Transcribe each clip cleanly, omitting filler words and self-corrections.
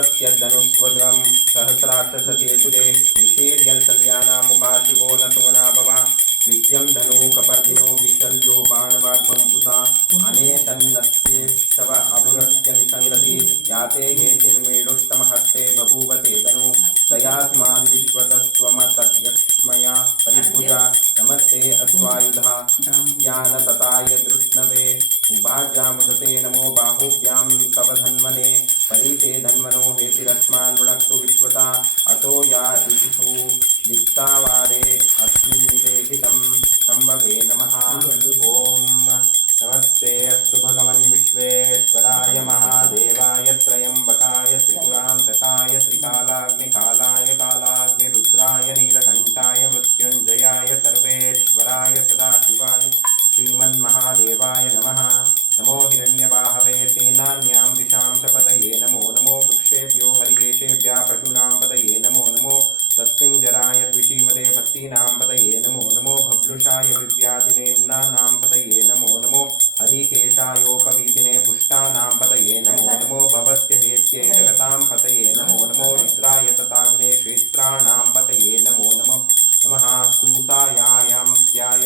सत्यधनुस्वगं सहस्राक्षसकेतुरे निशीर्यंसल्यानां मुखा शिवो न सुमना भव विद्यं धनुकपर्दिनो विशल्यो बाणवाग्मम् उता अनेतन्नस्ते शव अभुरस्य निसङ्गति याते हेतिर्मेडुष्टमहस्ते बभूवते धनु तयास्मान् विश्वतस्त्वमतयक्ष्मया परिभुजा नमस्ते अश्वायुधा ज्ञानतताय दृष्णवे उभाजामुदते नमो बाहुभ्यां तव धन्वने परीते धन्वनो हेतिरस्मान् वृणक्तु विश्वता अतो या इतिषु दिक्तावारे अस्मिन् देहितं संभवे नमः। ओम नमस्ते अस्तु भगवन् विश्वेश्वराय महादेवाय त्रयंबकाय त्रिपुरान्तकाय त्रिकालाग्निकालाय कालाग्निरुद्राय नीलकण्ठाय मृत्युञ्जयाय सर्वेश्वराय सदाशिवाय श्रीमन्महादेवाय नमः। नमो हिरण्यबाहवे सेनान्यां दिशां सपतये नमो नमो वृक्षेभ्यो हरिकेशेभ्यः पशूनां पतये नमो नमो तस्मिञ्जराय द्विषीमते भक्तीनां पतये नमो नमो भवृषाय विव्याधिनेन्नानां पतये नमो नमो हरिकेशायोपवीतिने पुष्टानां पतये नमो नमो भवस्य हेत्यै जगतां पतये नमो नमो रुद्राय तथाग्ने क्षेत्राणां पतये नमो नमो नमः सूतायां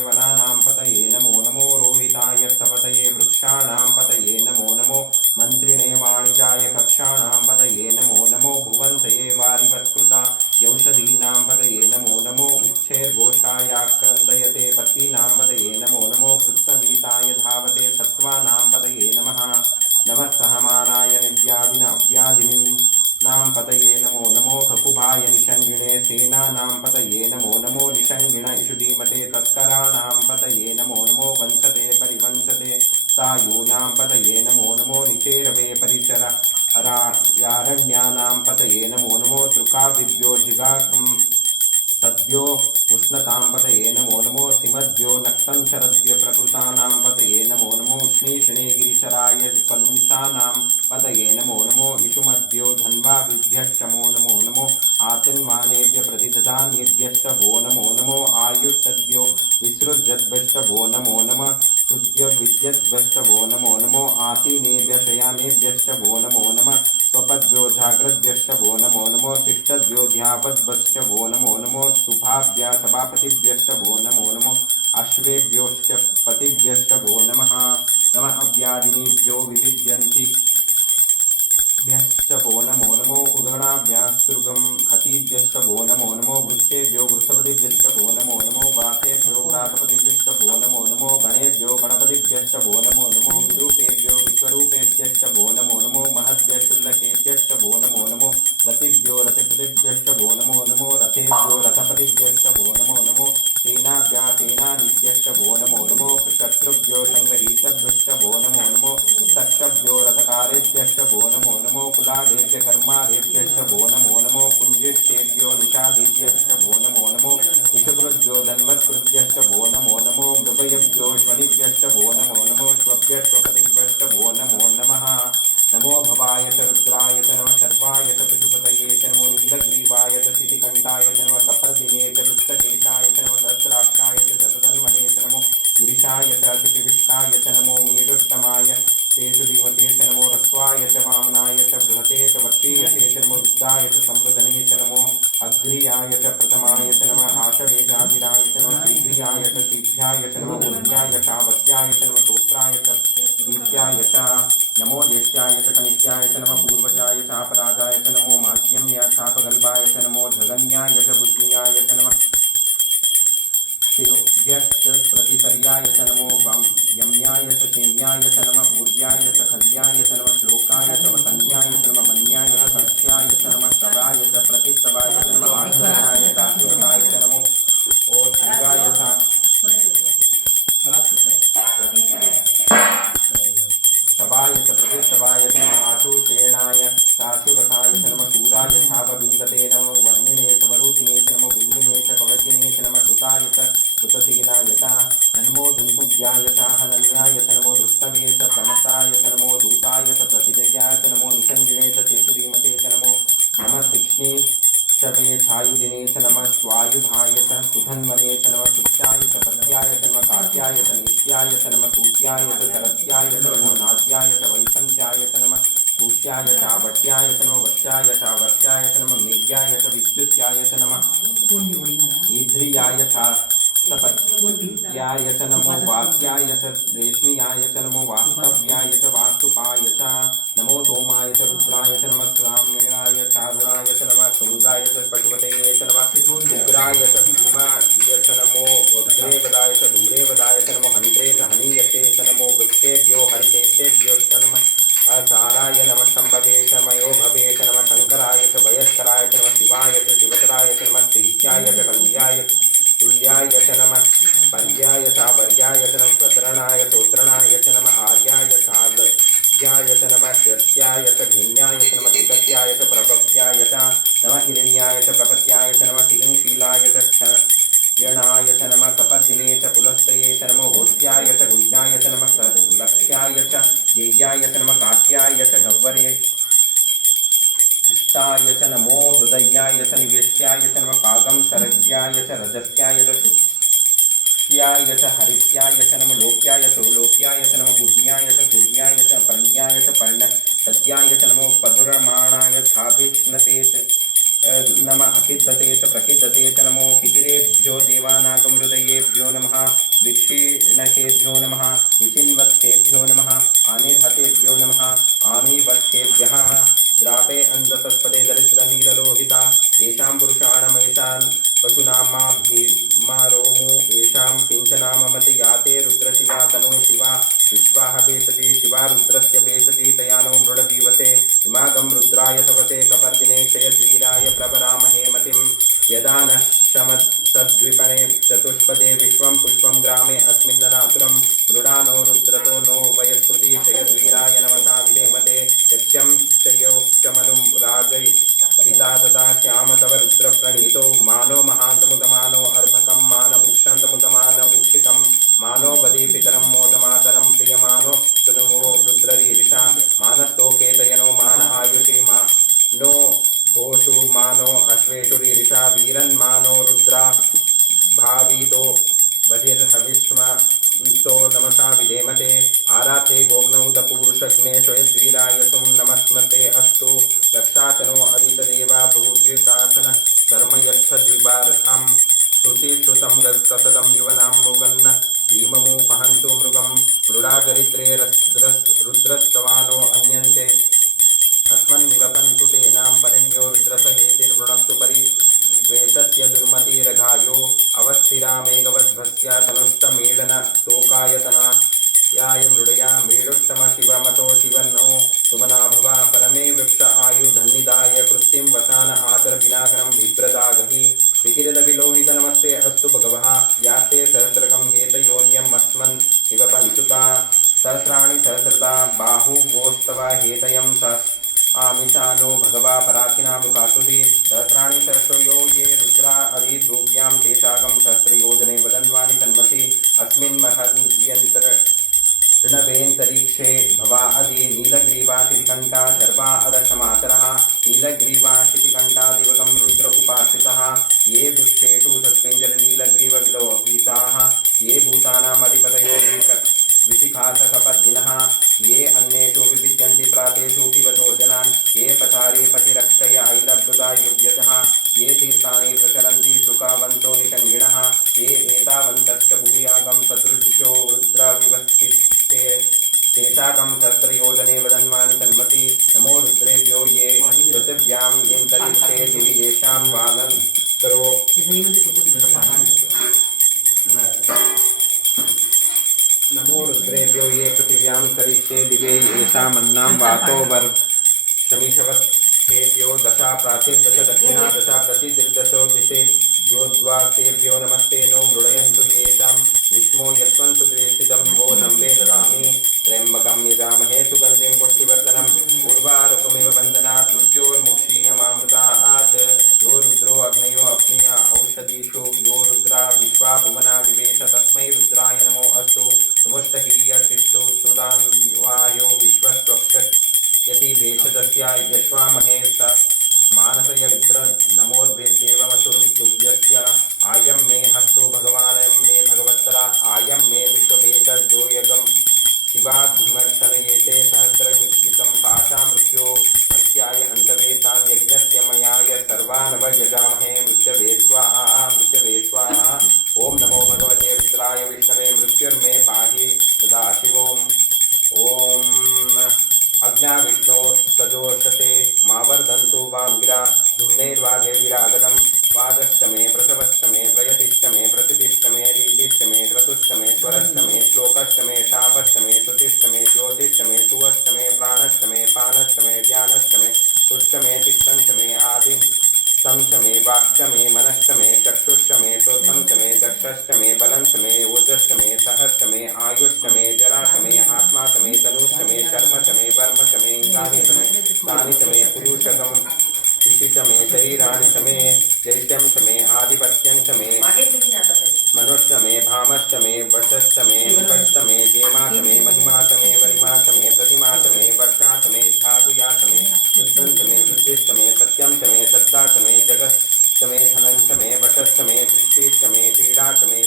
वनानां पतये नमो नमो रोहिताय स्थपतये वृक्षाणां पतये नमो नमो मन्त्रिणे वाणिजाय कक्षाणां पतये नमो नमो भुवन्तये वारिवत्कृता यौषधीनां पतये नमो नमो उच्छेर्घोषायाक्रन्दयते पत्नीनां पतये नमो नमो कृत्सवीताय धावते सत्त्वानां पतये नमः नमः सहमानाय निर्व्याधिनाव्याधिनीं नाम पतये नमो नमो ककुभाय निषंगिणे सेनानां पतये नमो नमो निषंगिण इषुधीमते तस्कराणां पतये नमो नमो वंशते परिवंशते सायूनां पतये नमो नमो निचेरवे परिचर यारण्यानां पतये नमो नमो तृकाविद्यो जिगाघं सद्यो उष्णतां पतये नमो नमो सिमद्यो नक्तं शरद्य प्रकृतानां पतये नमो नमो उष्णीषणे गिरिचराय कलुंशानां पतये नमो नमो इषुमद्यो धन्वाभिभ्यश्च नमो नमो आतिन्वानेभ्य प्रतिदधानेभ्यश्च वो नमो नमो आयुष्यद्यो विसृज्यद्भश्च वो नमो नमः सुद्य विद्यद्भश्च वो नमो नमो आसीनेभ्य शयानेभ्यश्च वो नमो नमः स्वपद्भ्यो जाग्रद्भ्यश्च वो नमो नमो तिष्ठद्भ्यो ध्यावद्भश्च वो नमो नमो सुभाभ्या सभापतिभ्यश्च वो नमो नमो अश्वेभ्योश्च पतिभ्यश्च वो नमः नमः अव्यादिनीभ्यो विविद्यन्ति भ्यश्च वो नमो नमो उदणाभ्यास्तुर्गं हतीभ्यश्च वो नमो नमो वृत्सेभ्यो वृषपतिभ्यश्च वो नमो नमो वातेभ्यो व्रातपतिभ्यश्च वो नमो नमो गणेभ्यो गणपतिभ्यश्च वो नमो नमो विरूपेभ्यो विश्वरूपेभ्यश्च वो नमो नमो महद्भ्यशुल्लकेभ्यश्च वो नमो नमो रतिभ्यो रतिपतिभ्यश्च वो नमो नमो रथेभ्यो रथपतिभ्यश्च वो नमो नमो सेनाभ्यः सेनानीभ्यश्च वो नमो नमो शत्रुभ्यो संगरीतभ्यश्च वो नमो नमो तक्षभ्यो रथकारेभ्यश्च वो नमो नमो कुलादेभ्य कर्मारेभ्यश्च वो नमो नमो कुञ्जिष्ठेभ्यो निषादेभ्यश्च वो नमो नमो विषुकृभ्यो धन्वत्कृभ्यश्च वो नमो नमो मृगयभ्यो श्वनिभ्यश्च वो नमो नमो श्वभ्यश्वपतिभ्यश्च वो नमो नमः नमो भवाय च रुद्राय च नमः शर्वाय च पशुपतये च नमो नीलग्रीवाय च शितिकण्ठाय च नमः कपर्दिने च वृत्तकेशाय च नमः सहस्राक्षाय च शतधन्वने च नमो गिरिशाय च शुचिविष्टाय च नमो मीडुष्टमाय शेषुधीमते च नमो रस्वाय च वामनाय च बृहते च वक्षीयसे च नमो वृद्धाय च संवृधने च नमो अग्रियाय च प्रथमाय च नमः आशवेजाधिराय च नमः शीघ्रियाय च शीघ्राय च नमो ऊर्ध्याय च वस्याय च नमः स्तोत्राय च दीप्याय च नमो ज्येष्ठाय च कनिष्ठाय च नमः पूर्वजाय च अपराजाय च नमो माध्यम्याय च अपगल्भाय च नमो झगन्याय च बुद्धियाय च नमः शिरोभ्यश्च प्रतिसर्याय च नमो यम्याय च क्षेम्याय च नमः ऊर्जाय च खल्याय च नमः श्लोकाय च वसन्याय च नमः मन्याय च सस्याय च नमः शवाय च प्रतिस्तवाय च नमः आश्रयाय च आश्रिताय च नमो ओ शिवाय च शवाय च प्रतिष्ठवाय च नमः आशुषेणाय चाशुरथाय च नमः शूराय छावबिन्दते नमो वर्मिणे च वरुतिने च नमो बिन्दिने च कवचिने च नमः सुताय च सुतसेनाय च नमो धुन्धुभ्याय च हनन्याय च नमो धृष्टवे च प्रमसाय च नमो धूताय च प्रतिजयाय च नमो निषञ्जिने च चेतुरीमते च नमो नमः तीक्ष्णे शवे छायुधिने च नमः स्वायुधाय च सुधन्वने च नमः शुच्याय च पत्याय च नमः कात्याय च नित्याय च नमः सूर्याय च शरत्याय च नमो नाद्याय च वैशन्त्याय च नमः कूष्याय च आवट्याय च नमः वश्याय च वर्ष्याय च नमः मेघ्याय च विद्युत्याय च नमः ईध्रियाय च सपत्याय च नमो वाक्याय च रेश्मियाय च नमो वास्तव्याय च वास्तुपाय च नमो सोमाय च रुद्राय च नमः साम्याय चारुणाय च नमः शुंगाय च पशुपतये च नमः उग्राय च भीमाय च नमो वज्रेवदाय च दूरेवदाय च नमो हन्त्रे च हनीयते च नमो वृक्षेभ्यो हरिकेशेभ्यो च नमः असाराय नमः शम्भवे च मयो भवे च नमः शङ्कराय च वयस्कराय च नमः शिवाय च शिवतराय च नमः तिरित्याय च कल्याय तुल्याय च नमः पर्याय च वर्याय च नमः प्रसरणाय चोत्रणाय च नमः आर्याय चालभ्याय च नमः श्यत्याय च धिन्याय च नमः सुकत्याय च प्रभव्याय च नमः हिरण्याय च प्रपत्याय च नमः किलिङ्शीलाय च क्षयणाय च नमः कपर्दिने च पुलस्तये च नमो घोष्याय च गुह्याय च नमः लक्ष्याय च ज्ञेयाय च नमः कात्याय च गह्वरे इष्टाय च नमो हृदयाय च निवेश्याय च नमः पागं सरज्याय च रजस्याय च शुष्याय च हरित्याय च नमः लोक्याय च लोक्याय च नमः गुह्याय च कुर्याय च पर्ण्याय च पर्णसत्याय च नमो पदुरमाणाय चाभिष्णते च नमः अकिद्धते च प्रकिद्धते च नमो कितिरेभ्यो देवानागमहृदयेभ्यो नमः विक्षीणकेभ्यो नमः विचिन्वत्सेभ्यो नमः आनिर्हतेभ्यो नमः आमीवत्सेभ्यः द्रापे अंधसत्पदे दरिद्रनीललोहिता येषां पुरुषाणमेषां पशूनामा भीमारोमु येषां किञ्चनाममति याते रुद्रशिवा तनु शिवा विश्वाः भेषजी शिवा रुद्रस्य भेषजी तयानो मृडजीवसे इमागं रुद्राय तवसे कपर्दिने क्षयद्वीराय प्रवरामहे मतिं यदा न शमत्सद्विपणे चतुष्पदे विश्वं पुष्पं ग्रामे अस्मिन्ननातुरं मृडानो रुद्रतो नो वयस्कृति क्षयद्वीराय नमसा विधेमते यक्षं क्षयोक्षमनुं राजै पिता तदा श्याम तव रुद्रप्रणीतो मानो महान्तमुतमानो अर्भकं मान उक्षन्तमुतमान उक्षितं मानो बदे पितरं मोदमातरं प्रियमानो तनुवो रुद्ररीरिषा मानस्तोकेतयनो मान आयुषी नो घोषु मानो अश्वेषुरीरिषा वीरन्मानो रुद्रा भावितो बहिर्हविष्मा तो नमसा विधेमते आराते गोग्नौत पूरुषग्ने श्वयद्वीराय सुं नमस्मते अस्तु रक्षाचनो अदितदेवा बहुव्युतासन कर्मयच्छद्विबार्हं श्रुतिश्रुतं गतसदं युवनां मुगन्न भीममु पहन्तु मृगं मृडाचरित्रे रुद्रस्तवानो अन्यन्ते अस्मन्निवपन्तु तेनां परिण्यो रुद्रसहेतिर्वृणस्तु परिद्वेषस्य दुर्मतिरघायो अवस्थिरामेकवद्भस्य तनुष्टमीडन तोकायतना याय मृडया मीडुष्टम शिवमतो शिवन्नो सुमना भवा परमे वृक्ष आयुधन्निदाय कृत्तिं वसान आचर पिनाकरं बिभ्रदागहि विकिरदविलोहित नमस्ते अस्तु भगवः यास्ते सहस्रकं हेतयोन्यम् अस्मन् निवपन्तुता सहस्राणि सहस्रता बाहुवोस्तव हेतयं आमिषानो भगवा पराकिना मुखासुति सहस्राणि सहस्रयो ये रुद्रा अधिभ्रूभ्यां तेषागं सहस्रयोजने वदन्वानि तन्मसि अस्मिन् महन्यन्तर्णवेन्तरिक्षे भवा अधि नीलग्रीवा शितिकण्ठा शर्वा अदशमाचरः नीलग्रीवा शितिकण्ठा दिवकं रुद्र उपाश्रितः ये दुष्टेषु सस्मिञ्जरनीलग्रीवविलोहिताः ये भूतानामधिपतयो विशिखासकपर्दिनः ये अन्येषु विविद्यन्ति प्रातेषु पिबतो जनान् ये पचारे पतिरक्षय वां गिरा धुम्नैर्वाजैर्विरागतं वाजष्टमे प्रसवष्टमे प्रयतिष्टमे प्रतिष्टमे रीतिष्टमे क्रतुष्टमे स्वरष्टमे श्लोकष्टमे शापष्टमे श्रुतिष्टमे ज्योतिष्टमे सुवष्टमे प्राणष्टमे पानष्टमे ध्यानष्टमे तुष्टमे तिष्ठष्टमे आदि संशमे वाक्ष्टमे मनष्टमे चक्षुष्टमे श्रोत्रंशमे दक्षष्टमे बलंशमे ऊर्जष्टमे सहस्टमे आयुष्टमे जराशमे आत्माशमे तनुष्टमे शर्मशमे वर्मशमे इंद्राणीशमे तानिशमे पुरुषकम शिशिचमे शरीराणिशमे जैत्यंशमे आधिपत्यंशमे मनुष्यमे भामष्टमे वशष्टमे विपष्टमे जेमाशमे महिमाशमे वरिमाशमे प्रतिमाशमे वर्षाशमे झागुयाशमे वृद्धंशमे वृद्धिष्टमे सत्यंशमे सद्दाशमे जगत्शमे धनंशमे वशष्टमे सृष्टिष्टमे क्रीडाशमे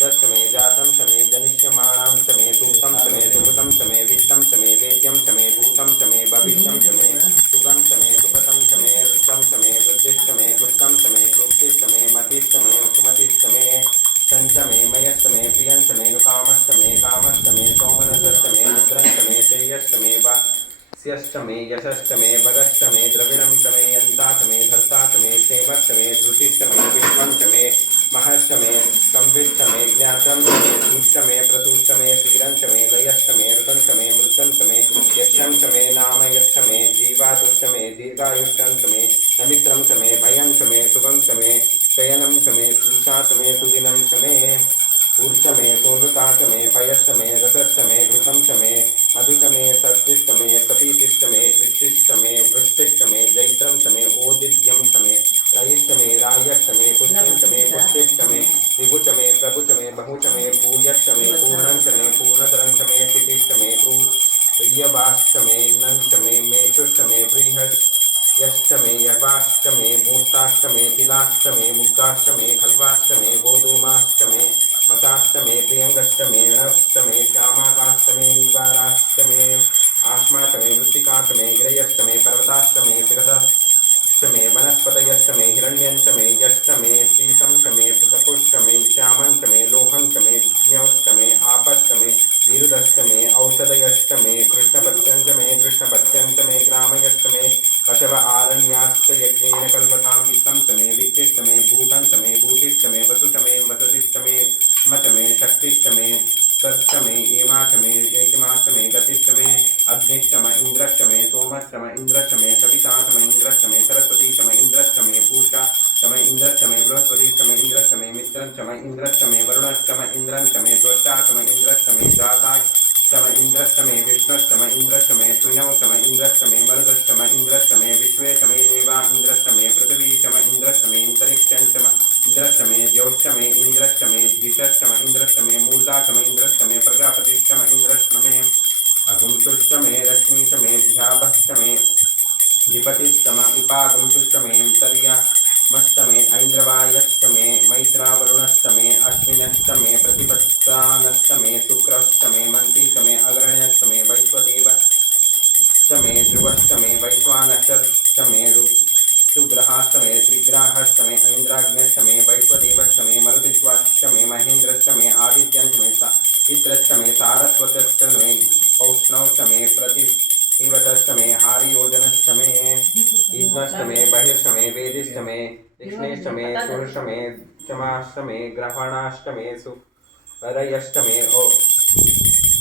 दशमे जातंशमे जनिष्यमाणांशमे सूक्तंशमे सुकृतंशमे वित्तंशमे वेद्यंशमे भूतंशमे भविष्यंशमे सुगंशमे सुपतंशमे ऋतंशमे वृद्धिष्टमे कृष्टंशमे क्लुप्तिष्टमे मतिष्टमे सुमतिष्टमे शंशमे मयष्टमे प्रियंशमे नुकामष्टमे कामष्टमे सौमनसष्टमे रुद्रंशमे श्रेयष्टमे वास्यष्टमे यशष्टमे भगष्टमे द्रविणंशमे यंताशमे धर्ताशमे क्षेमष्टमे धृतिष्टमे विश्वंशमे महर्षमे संविष्टमे ज्ञातंशमे दूष्टमे प्रतुष्टमे शीरंशमे लयष्टमे ऋतंशमे मृत्यंशमे यक्षंशमे नामयक्षमे जीवातुष्टमे दीर्घायुष्टंशमे नमित्रंशमे भयंशमे सुगंशमे शयनंशमे पूषाशमे सुदिनंशमे ऊर्चमे सोनृताशमे पयष्टमे रसष्टमे घृतंशमे मधुशमे षष्टिष्टमे सतीतिष्टमे कृष्टिष्टमे वृष्टिष्टमे जैत्रंशमे ओदिद्यंशमे रयिष्टमे रायष्टमे पुष्टिष्टमे पुष्टिष्टमे विभुचमे प्रभुचमे बहुचमे पूयष्टमे पूर्णंशमे पूर्णतरंशमे क्षितिष्टमे प्रियवाष्टमे नंशमे मेषुष्टमे बृहस्यष्टमे यवाष्टमे भूष्टाष्टमे तिलाष्टमे मुग्धाष्टमे खल्वाष्टमे गोधूमाष्टमे मताष्टमे प्रियंगष्टमे रणष्टमे श्यामाकाष्टमे निवाराष्टमे आश्माष्टमे वृत्तिकाष्टमे गिरयष्टमे पर्वताष्टमे शिरदष्टमे वनस्पतयष्टमे हिरण्यंशमे यष्टमे शीशंशमे प्रतपुष्टमे श्यामंशमे लोहंशमे ज्ञौष्टमे आपष्टमे वीरुदष्टमे औषधयष्टमे कृष्णपत्यंशमे कृष्णपत्यंशमे ग्रामयष्टमे पशव आरण्याश्च यज्ञेन कल्पतां वित्तंशमे वित्तिष्टमे भूतंशमे भूतिष्टमे वसुचमे वसतिष्टमे मचमे शक्तिष्टमे कर्षमे एमाशमे ऐतिमाशमे गतिष्टमे अग्निष्टम इंद्रष्टमे सोमष्टम इंद्रष्टमे सविताशमे इंद्रष्टमे सरस्वतीशमे इंद्रष्टमे पूषाशमे इंद्रष्टमे बृहस्पतिष्टमे इंद्रष्टमे मित्रंशमे इंद्रष्टमे वरुणष्टम इंद्रंशमे त्वष्टाशमे इंद्रष्टमे जाताष्टम इंद्रष्टमे विष्णुष्टम इंद्रष्टमे श्विनौष्टम इंद्रष्टमे मरुदष्टम इंद्रष्टमे विश्वेशमे देवा इंद्रष्टमे पृथ्वीशम इंद्रष्टमे अंतरिक्षंशम इंद्रष्टमे ज्यौष्टमे इंद्रष्टमे द्विषष्टम इंद्रष्टमे मूर्धाशमे इंद्रष्टमे प्रजापतिष्टम इंद्रष्टमे अगुंसुष्टमे रश्मीशमे ध्याभष्टमे विपतिष्टम उपागुंसुष्टमे अंतर्यामष्टमे ऐन्द्रवायष्टमे मैत्रावरुणष्टमे अश्विनष्टमे प्रतिपत्तानष्टमे शुक्रष्टमे मन्तीशमे अग्रण्यष्टमे वैश्वदेवष्टमे ध्रुवष्टमे वैश्वानक्षष्टमे सुग्रहाष्टमे त्रिग्राहष्टमे ऐन्द्राग्न्यष्टमे वैश्वदेवष्टमे मरुतित्वाष्टमे महेन्द्रष्टमे आदित्यष्टमे सावित्रष्टमे सारस्वतष्टमे पौष्णवष्टमे प्रतिवटष्टमे हारियोजनष्टमे ईद्नष्टमे बहिर्ष्टमे वेदिष्टमे दक्षिणेष्टमे षोडशमे चमाष्टमे ग्रहणाष्टमे सुवरयष्टमे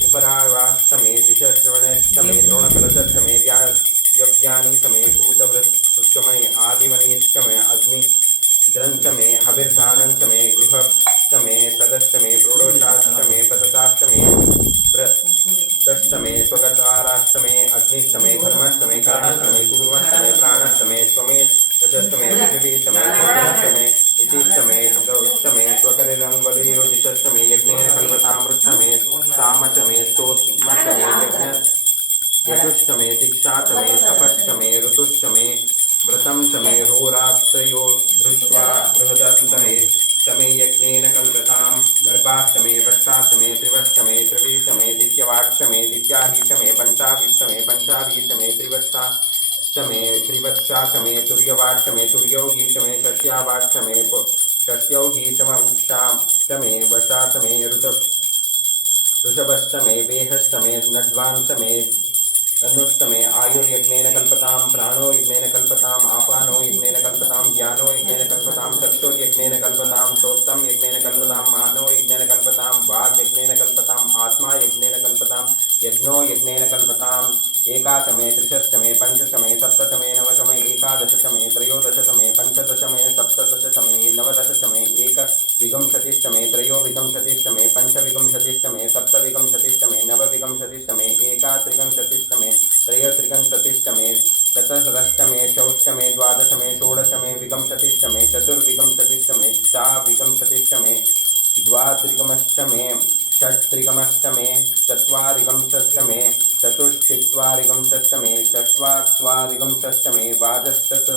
उपरावाष्टमे दिशश्रवणष्टमे द्रोणकलशष्टमे यज्ञानीतमे भूतभृष्टमे आदिवनीष्टमे अग्निद्रंशमे हविर्धानंशमे गृहष्टमे सदष्टमे प्रोडोषाष्टमे पतताष्टमे व्रतष्टमे स्वगताराष्टमे अग्निष्टमे धर्माष्टमे कर्णाष्टमे पूर्वाष्टमे प्राणाष्टमे स्वमे दशष्टमे पृथिवीष्टमे चतुष्टमे इतिष्टमे द्रौष्टमे स्वकरिरंगवलियो दिशष्टमे यज्ञेन कल्पतामृष्टमे सामचमे स्तोमचमे यज्ञ यजुष्टमे दीक्षाष्टमे तपष्टमे ऋतुष्टमे व्रतंशमे होरात्रयो धृष्ट्वा बृहदन्तमे शमे यज्ञेन कल्पतां गर्भाष्टमे वक्षाष्टमे त्रिवष्टमे त्रिवीष्टमे द्वितीयवाक्षमे द्वितीयाहीशमे पंचावीष्टमे पंचावीशमे त्रिवत्साष्टमे त्रिवत्साष्टमे तुर्यवाक्षमे तुर्यौहीशमे षष्ट्यावाक्षमे षष्ट्यौहीशमवक्षाष्टमे वशाष्टमे ऋषभष्टमे वेहष्टमे नड्वांशमे अनुष्टमे आयुर्यज्ञेन कल्पतां प्राणो यज्ञेन कल्पताम् स्वादिगं षष्ठमे वाजश्च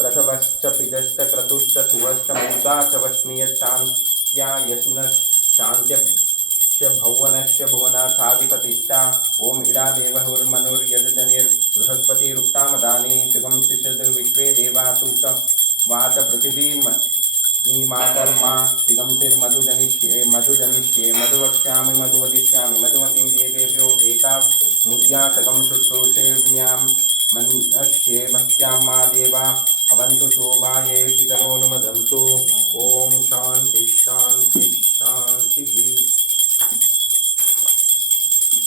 प्रसवश्च पिजश्च क्रतुश्च सुवश्च मूर्धा च वश्मीयश्चान्त्या यश्नश्चान्त्यश्च भुवनश्च भुवनाथाधिपतिश्चा ॐ इडा देवहुर्मनुर्यजनिर्बृहस्पतिरुक्तामदानि शुगं तिषद् विश्वे देवासुत वाच पृथिवीर्मा दिगंसिर्मधुजनिष्ये मधुवक्ष्यामि मधुवदिष्यामि मधुमतीं देवेभ्यो एका मुद्यासकं शुश्रूषेम्यां मन्यस्ये भक्त्यां मा